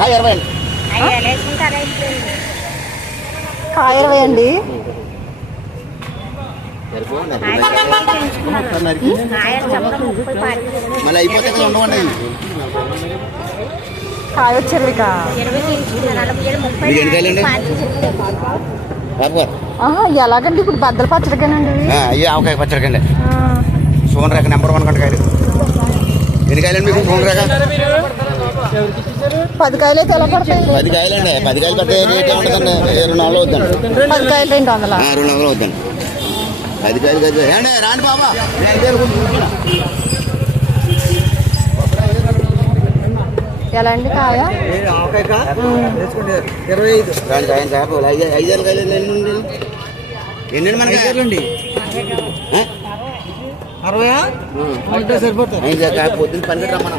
20 అండి. కాయ 20 అండి. మళ్ళీ అయిపోతే ఉండవండి. కాయ వచ్చి 20 ఎలాగండి ఇప్పుడు బద్దలు పచ్చడికేనండి? అయ్యో ఆవకాయ పచ్చడికండి. సోన్ రేఖ నెంబర్ 1 కంట కాయలు. ఎన్ని కాయలండి మీకు సోన్ రేఖ? 10 కాయలు అయితే ఎలా పడతాయి? 10 కాయలండి. 10 కాయలు పడితే రేట్ ఉంటుందండి. 200 అవుద్దండి. 10 కాయలు 200. 200 అవుద్దండి. 10 కాయలు కదా అండి. రాండి బాబా. ఎలా అండి కాయ? 25. రాండి కాయ చేపలు 5 కాయలు ఎన్ని మనకి? 60 సరిపోతుంది. పొద్దున్న పని రమ్మన్నా.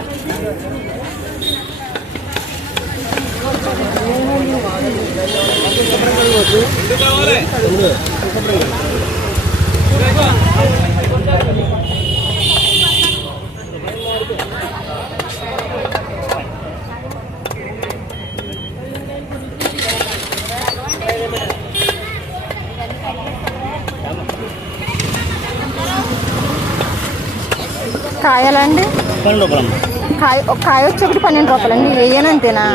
కాయలా అండి? 12 రూపాయలు. ఒక కాయ వచ్చి ఒకటి 12 రూపాయలండి. వేయనంతేనా?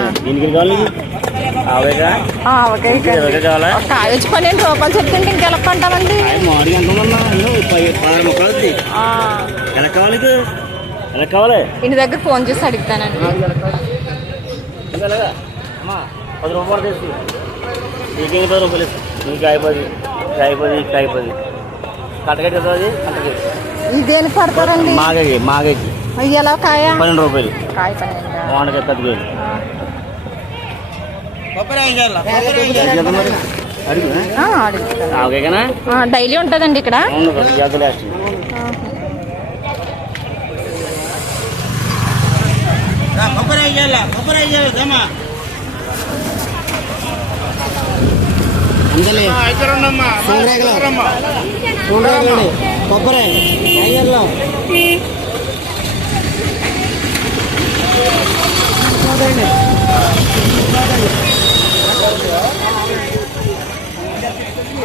కాయ వచ్చి 12 రూపాయలు చెప్తుంటే ఇంకెలా కొంటామండి? ఇంటి దగ్గర ఫోన్ చేసి అడుగుతానండి. 10 రూపాయలు తీసి 10 రూపాయలు కాయ 10 కట్టగట్టి కదా. అది కట్టగట్టి ఇదేని పడతారండి? మాగకి ఎలా కాయ? 12 రూపాయలు. కాయ 12. 10 కేజీలు. డైలీ ఉంటుందండి ఇక్కడ? కొబ్బరి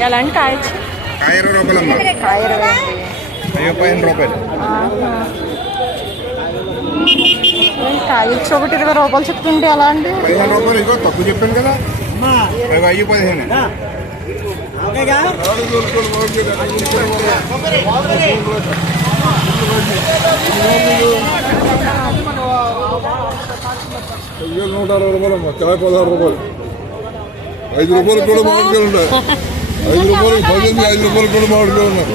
ఎలా అండి కాయ? కాయ 20 రూపాయలమ్మా. కాయ 20 15 రూపాయలు. కాయ వచ్చి ఒకటి 20 రూపాయలు చెప్తుంటే ఎలా అండి? 15 రూపాయలు. ఇదిగో తక్కువ చెప్పాను కదా. అయ్యి 15. అయ్యో 160 రూపాయలమ్మా. కాయ 16 రూపాయలు. 5 రూపాయలు కూడా మామిడికాయలు ఉన్నాయి. 5 రూపాయలు 5 రూపాయలు కూడా మామిడికాయలు ఉన్నాయి.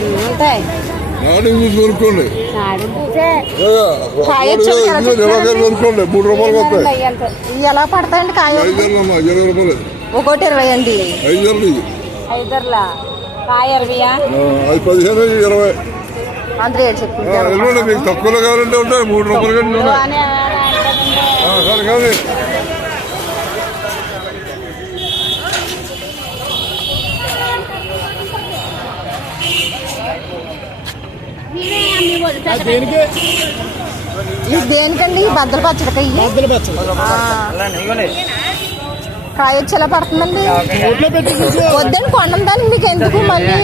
నాడు చూసి కొనుక్కోండి. కొనుక్కోండి. 3 రూపాయలు వస్తాయి. ఎలా పడతాయండి కాయ? 5 రూపాయలు. ఒకటి 20 అండి. 5 కాయ 20. అది 15, 20. అంత రేట్ చెప్తుంది. మీకు తక్కువలో కావాలంటే ఉంటాయి. 3 రూపాయలు కానీ కానీ ఇది దేనికండి? బద్దలు పచ్చడికాయ. కాయ వచ్చి ఎలా పడుతుందండి? వద్దండి కొండం దానికి మీకు ఎందుకు మళ్ళీ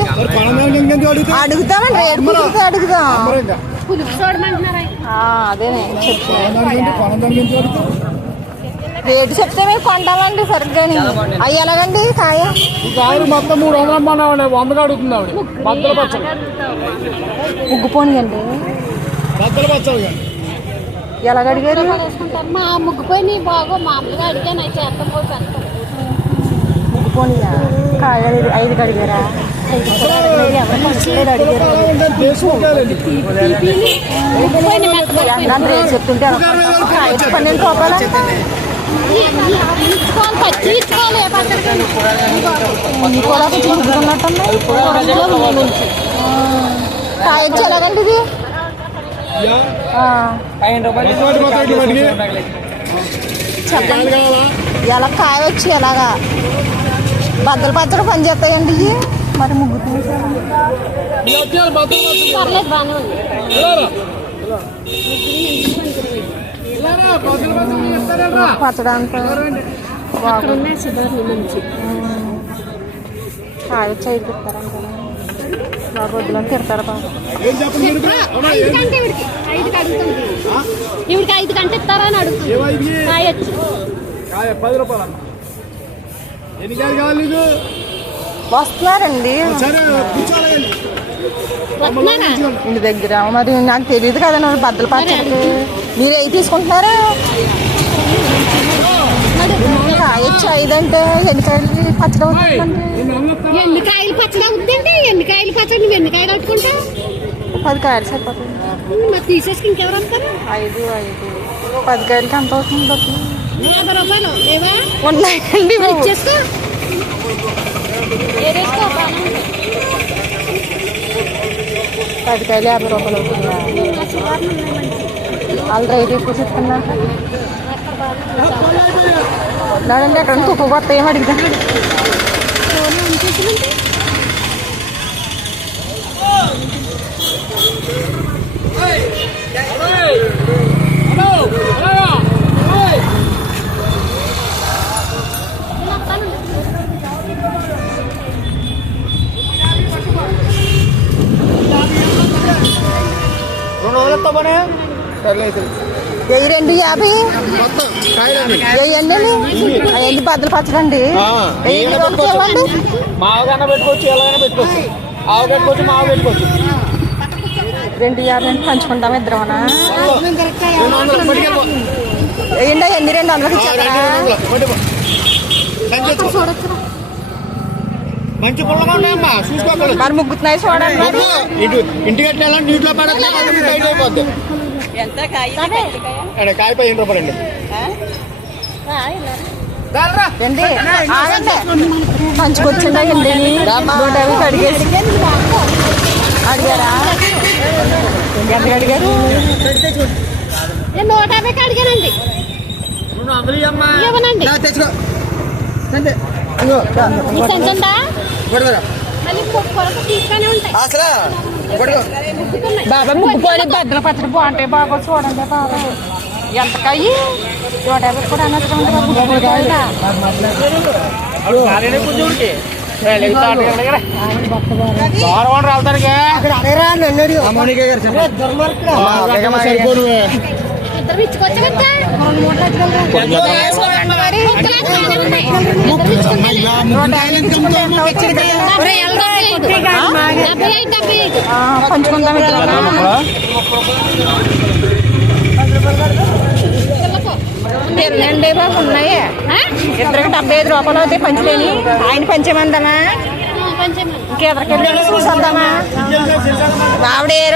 అడుగుతామండి. రేటు కుదిరితే అడుగుదాం. అదేనే చెప్తాను. రేటు చెప్తే మేము కొంటామండి సరిగ్గా. అవి ఎలాగండి కాయ? మొత్తం 300 అమ్మన్నామండి. 100 అడుగుతున్నామండి. బద్దలు పచ్చడి ముగ్గుపోని అండి. బద్దలు పచ్చడి ఎలాగ అడిగారు? మా ముగ్గుపోయి బాగో మామూలుగా అడిగాను. అయితే ముగ్గుపోనియా? కాయలు 5 అడిగారా? రేటు చెప్తుంటే కాయ 12 రూపాయలు. కాయ వచ్చి ఎలాగండి ఇది? 15 రూపాయలు. చెప్పండి ఎలా కాయ వచ్చి ఎలాగా? బద్దలు పచ్చడి పని చేస్తాయండి ఇవి. మరి ముగ్గు పర్లేదు బాగానే ఉంది. పచ్చడి అంతా బాగుంది. కాయ చేయి తిప్పారంట బాగా వద్దులో తిడతారు బాగా. ఇవిడికి 5 గంట ఇస్తారా అని అడుగుతుంది. కాయొచ్చు 10 రూపాయలు అన్న. ఎన్ని కాయలు కావాలి నీకు? వస్తున్నారండి వస్తున్నారా? ఇంటి దగ్గర. మరి నాకు తెలియదు కదా నువ్వు బద్దలు పచ్చడికి మీరు ఏవి తీసుకుంటున్నారా? కాయొచ్చు 5 అంటే ఎన్ని కాయలు పచ్చడి అవుతుందండి? ఎన్ని కాయలు పచ్చడి అవుతుందండి? ఎన్ని కాయలు పచ్చడి నువ్వు ఎన్ని కాయలు అట్టుకుంటా? 10 కాయలు సరిపోతుంది. మరి తీసేసుకుని ఇంకెవరు వస్తారు? 5 10 కాయలకి ఎంత అవుతుంది డబ్బు? 50 రూపాయలు లేవా? ఉన్నాయండి మరి ఇచ్చేసుకో. ఏరేసుకో, బాగానే ఉంది. 10 కాయలు 50 రూపాయలు అవుతుందా? వాళ్ళు రైతు ఎక్కువ చెప్తున్నారు నాడండి. అక్కడ తుప్పు కొత్త ఏం అడిగితే వెయ్యి 250 వేయండి. అవన్నీ బద్దలు పచ్చడండి. ఇవ్వండి. మావగానే పెట్టుకోవచ్చు, ఎలాగైనా పెట్టుకోవచ్చు. ఆవు పెట్టుకోవచ్చు, మావ పెట్టుకోవచ్చు. 250 పంచుకుంటాం ఇద్దరమనా? వేయండి. అవన్నీ 200కి ఇచ్చారా? మంచి పుల్లగా ఉన్నాయమ్మా, చూసుకోగలరు. మరి ముగ్గుతున్నాయి చూడండి. మరి ఇంటికి కట్టాలంటే నీటిలో పడట్లేదు, బయట అయిపోద్ది. కాయ 15 రూపాయలు అండి. రండి ఆగండి. పంచుకొచ్చిందా అండి? 150 అడిగేసి అడిగారా? ఎంత అడిగారు? నేను 150కి అడిగానండి. ఇవ్వనండి. ఈ సంచి ఉందా? మళ్ళీ కొరకు తీసుకొని ఉంటాయి. బాబా ముగ్గుపోయి బద్దలు పచ్చడి బాగుంటాయి. బాగా చూడండి బాబా. ఎంత కాయి 150 కూడా అన్నట్టుగా ఇద్దరు ఇచ్చుకోవచ్చు కదా. పంచుకుందాం. తినండి బాబు ఉన్నాయి. ఇద్దరికి 75 రూపాయలు అవుతాయి పంచలేని. ఆయన పంచేమందామా? ఇంకెదరికెళ్ళి చూసొద్దామా? ఆవిడ ఏ